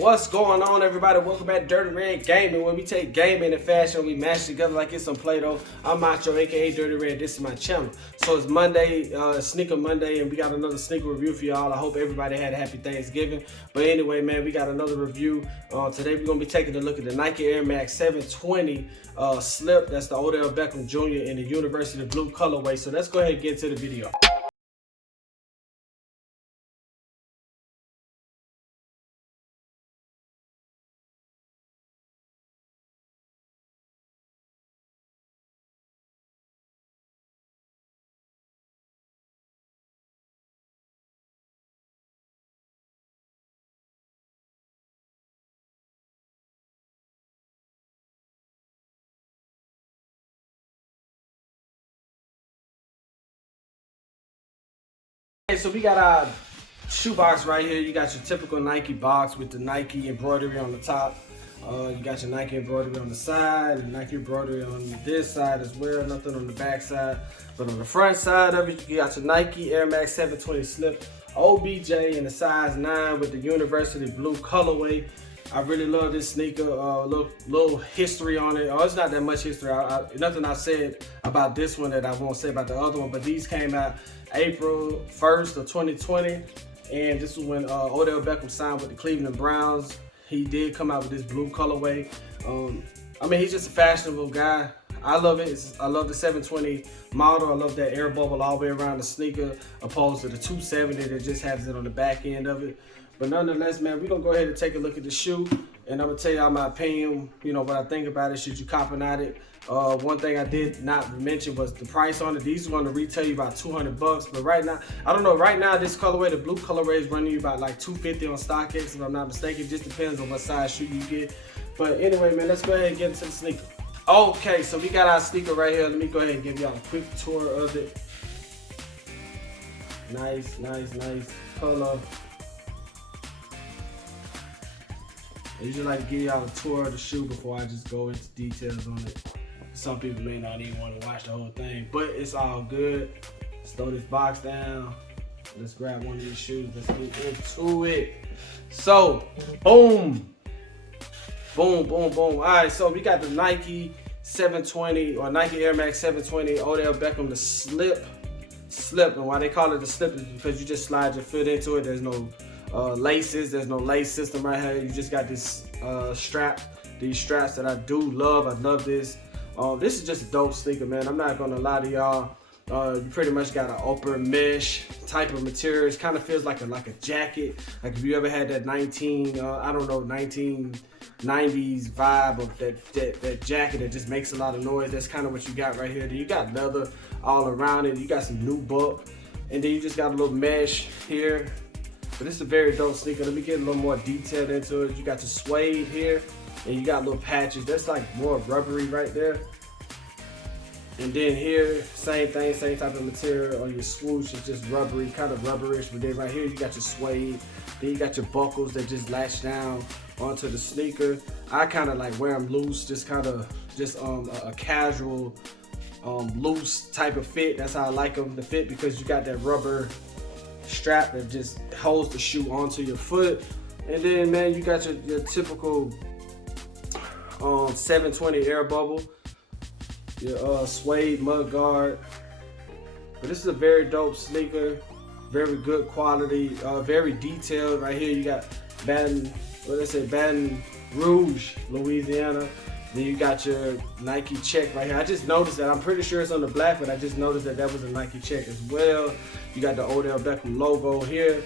What's going on, everybody? Welcome back to Dirty Red Gaming, where we take gaming and fashion, we mash it together like it's some Play-Doh. I'm Macho, aka Dirty Red. This is my channel. So it's Monday, Sneaker Monday, and we got another sneaker review for y'all. I hope everybody had a happy Thanksgiving. But anyway, man, we got another review. Today we're gonna be taking a look at the Nike Air Max 720 Slip. That's the Odell Beckham Jr. in the University Blue Colorway. So let's go ahead and get to the video. Okay, so we got our shoebox right here. You got your typical Nike box with the Nike embroidery on the top. You got your Nike embroidery on the side and Nike embroidery on this side as well. Nothing on the back side. But on the front side of it, you got your Nike Air Max 720 Slip OBJ in the size 9 with the University Blue Colorway. I really love this sneaker. Little history on it. Oh, it's not that much history. Nothing I said about this one that I won't say about the other one. But these came out April 1st of 2020, and this was when Odell Beckham signed with the Cleveland Browns. He did come out with this blue colorway. I mean, he's just a fashionable guy. I love it. I love the 720 model. I love that air bubble all the way around the sneaker, opposed to the 270 that just has it on the back end of it. But nonetheless, man, we're gonna go ahead and take a look at the shoe, and I'm gonna tell y'all my opinion, you know, what I think about it, should you copping at it. One thing I did not mention was the price on it. These are gonna retail you about 200 bucks, but right now, I don't know, right now this colorway, the blue colorway, is running you about like 250 on StockX, if I'm not mistaken. It just depends on what size shoe you get. But anyway, man, let's go ahead and get into the sneaker. Okay, so we got our sneaker right here. Let me go ahead and give y'all a quick tour of it. Nice color. I usually like to give y'all a tour of the shoe before I just go into details on it. Some people may not even want to watch the whole thing, but it's all good. Let's throw this box down. Let's grab one of these shoes. Let's get into it. So, boom. All right, so we got the Nike 720 or Nike Air Max 720 Odell Beckham, the slip. And why they call it the slip is because you just slide your foot into it. There's no laces, there's no lace system right here. You just got this strap, these straps that I do love. I love this. This is just a dope sneaker, man. I'm not gonna lie to y'all. You pretty much got an upper mesh type of material. It kind of feels like a jacket. Like if you ever had that 1990s vibe of that jacket that just makes a lot of noise. That's kind of what you got right here. Then you got leather all around it. You got some nubuck, and then you just got a little mesh here. But this is a very dope sneaker. Let me get a little more detailed into it. You got the suede here, and you got little patches. That's like more rubbery right there. And then here, same thing, same type of material on your swoosh. It's just rubbery, kind of rubberish. But then right here, you got your suede. Then you got your buckles that just latch down onto the sneaker. I kind of like wear them loose, just a casual, loose type of fit. That's how I like them to fit, because you got that rubber strap that just holds the shoe onto your foot. And then, man, you got your typical 720 air bubble, your suede mud guard. But this is a very dope sneaker, very good quality, very detailed. Right here you got Baton Rouge, Louisiana. Then you got your Nike check right here. I just noticed that. I'm pretty sure it's on the black, but I just noticed that was a Nike check as well. You got the Odell Beckham logo here.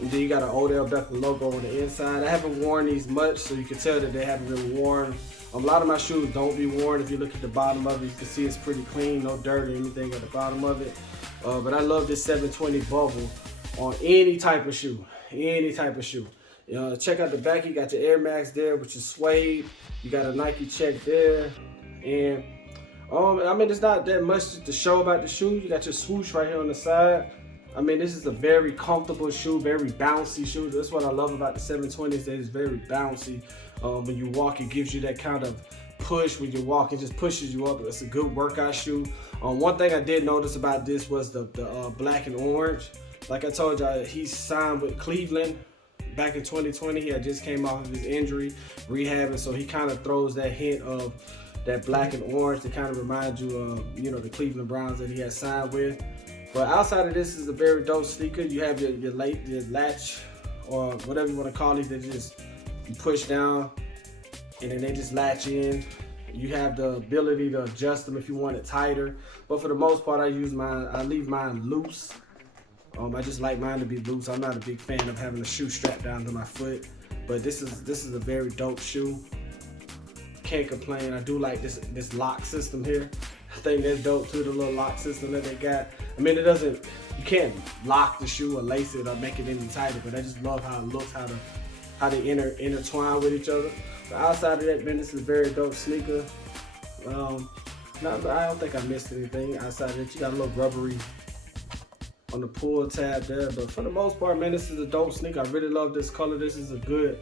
And then you got an Odell Beckham logo on the inside. I haven't worn these much, so you can tell that they haven't been worn. A lot of my shoes don't be worn. If you look at the bottom of it, you can see it's pretty clean, no dirt or anything at the bottom of it. But I love this 720 bubble on any type of shoe, Check out the back. You got your Air Max there, which is suede. You got a Nike check there, and I mean, it's not that much to show about the shoe. You got your swoosh right here on the side. I mean, this is a very comfortable shoe, very bouncy shoe. That's what I love about the 720s. That it's very bouncy. When you walk, it gives you that kind of push. When you walk, it just pushes you up. It's a good workout shoe. One thing I did notice about this was the black and orange. Like I told y'all, he signed with Cleveland back in 2020, he had just came off of his injury, rehabbing, so he kind of throws that hint of that black and orange to kind of remind you of, you know, the Cleveland Browns that he had signed with. But outside of this, is a very dope sneaker. You have your latch, or whatever you want to call it, that just you push down and then they just latch in. You have the ability to adjust them if you want it tighter. But for the most part, I leave mine loose. I just like mine to be loose. I'm not a big fan of having a shoe strapped down to my foot. But this is a very dope shoe. Can't complain. I do like this lock system here. I think that's dope too, the little lock system that they got. I mean, you can't lock the shoe or lace it or make it any tighter, but I just love how it looks, how they intertwine with each other. But outside of that, man, this is a very dope sneaker. I don't think I missed anything outside of that. You got a little rubbery on the pull tab there, but for the most part, man, this is a dope sneaker. I really love this color. This is a good,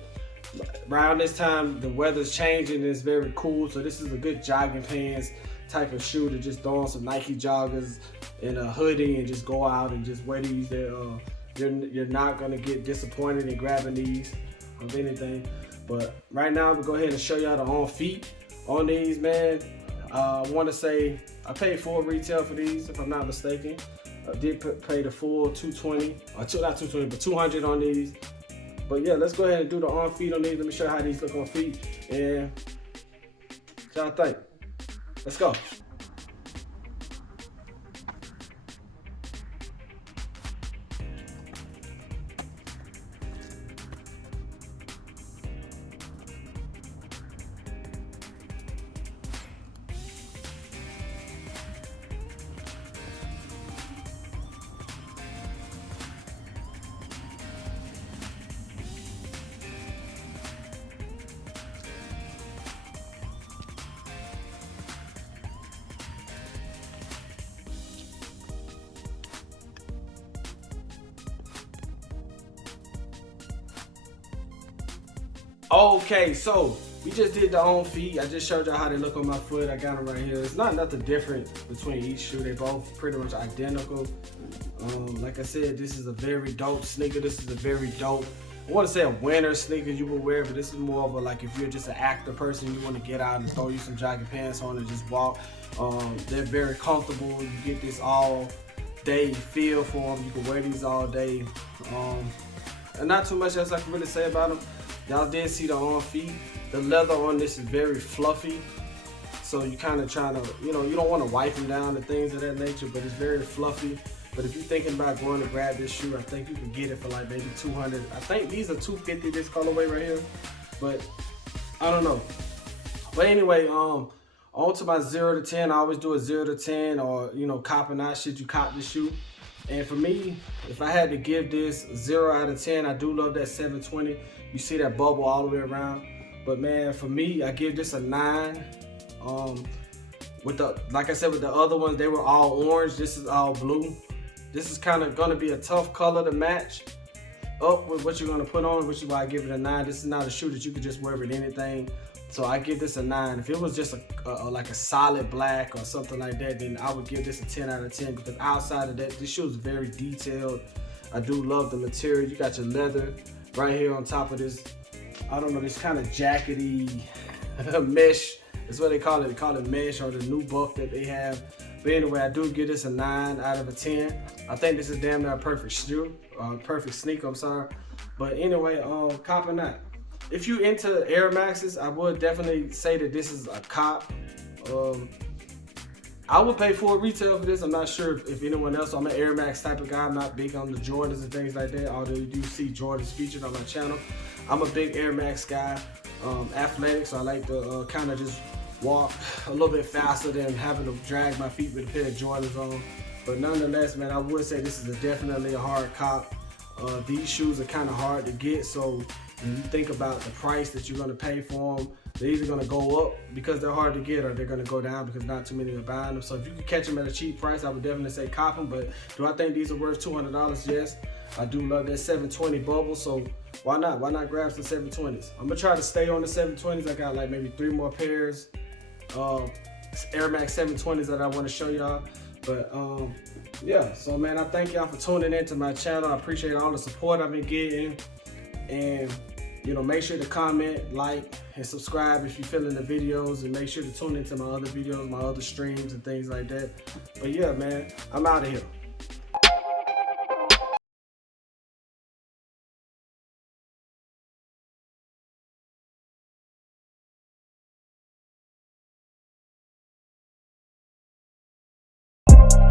around this time, the weather's changing and it's very cool, so this is a good jogging pants type of shoe to just throw on some Nike joggers and a hoodie and just go out and just wear these. You're not gonna get disappointed in grabbing these of anything. But right now, I'm gonna go ahead and show y'all the on feet on these, man. I want to say I paid full retail for these, if I'm not mistaken. I did pay the full $220, or not $220, but $200 on these. But yeah, let's go ahead and do the on feet on these. Let me show you how these look on feet, and what y'all think? Let's go. Okay, so we just did the on feet. I just showed y'all how they look on my foot. I got them right here. It's not nothing different between each shoe. They both pretty much identical. Like I said, this is a very dope sneaker. This is a very dope, I want to say a winter sneaker you would wear, but this is more of a, like, if you're just an active person, you want to get out and throw you some jogging pants on and just walk. They're very comfortable. You get this all day feel for them. You can wear these all day. And not too much else I can really say about them. Y'all did see the on feet. The leather on this is very fluffy. So you kind of trying to, you know, you don't want to wipe them down and things of that nature, but it's very fluffy. But if you're thinking about going to grab this shoe, I think you can get it for like maybe $200. I think these are $250, this colorway right here. But I don't know. But anyway, on to my 0 to 10. I always do a 0 to 10, or, you know, cop or not, should you cop this shoe? And for me, if I had to give this 0 out of 10, I do love that 720. You see that bubble all the way around. But man, for me, I give this a 9. Like I said, with the other ones, they were all orange. This is all blue. This is kind of gonna be a tough color to match up with what you're gonna put on, which is why I give it a 9. This is not a shoe that you could just wear with anything. So I give this a 9. If it was just like a solid black or something like that, then I would give this a 10 out of 10, because outside of that, this shoe is very detailed. I do love the material. You got your leather right here on top of this, I don't know, this kind of jackety mesh. That's what they call it. They call it mesh, or the new buff that they have. But anyway, I do give this a 9 out of a 10. I think this is damn near a perfect shoe, perfect sneaker, I'm sorry. But anyway, cop or not. If you into Air Maxes, I would definitely say that this is a cop. I would pay full retail for this. I'm not sure if anyone else. I'm an Air Max type of guy. I'm not big on the Jordans and things like that, although you do see Jordans featured on my channel. I'm a big Air Max guy, athletic, so I like to kind of just walk a little bit faster than having to drag my feet with a pair of Jordans on. But nonetheless, man, I would say this is definitely a hard cop. These shoes are kind of hard to get, so when you think about the price that you're going to pay for them, they're either going to go up because they're hard to get, or they're going to go down because not too many are buying them. So if you can catch them at a cheap price, I would definitely say cop them. But do I think these are worth $200? Yes. I do love that 720 bubble, so why not? Why not grab some 720s? I'm going to try to stay on the 720s. I got like maybe 3 more pairs Air Max 720s that I want to show y'all. But yeah, so man, I thank y'all for tuning into my channel. I appreciate all the support I've been getting. And you know, make sure to comment, like, and subscribe if you're feeling the videos, and make sure to tune into my other videos, my other streams and things like that. But yeah, man, I'm out of here.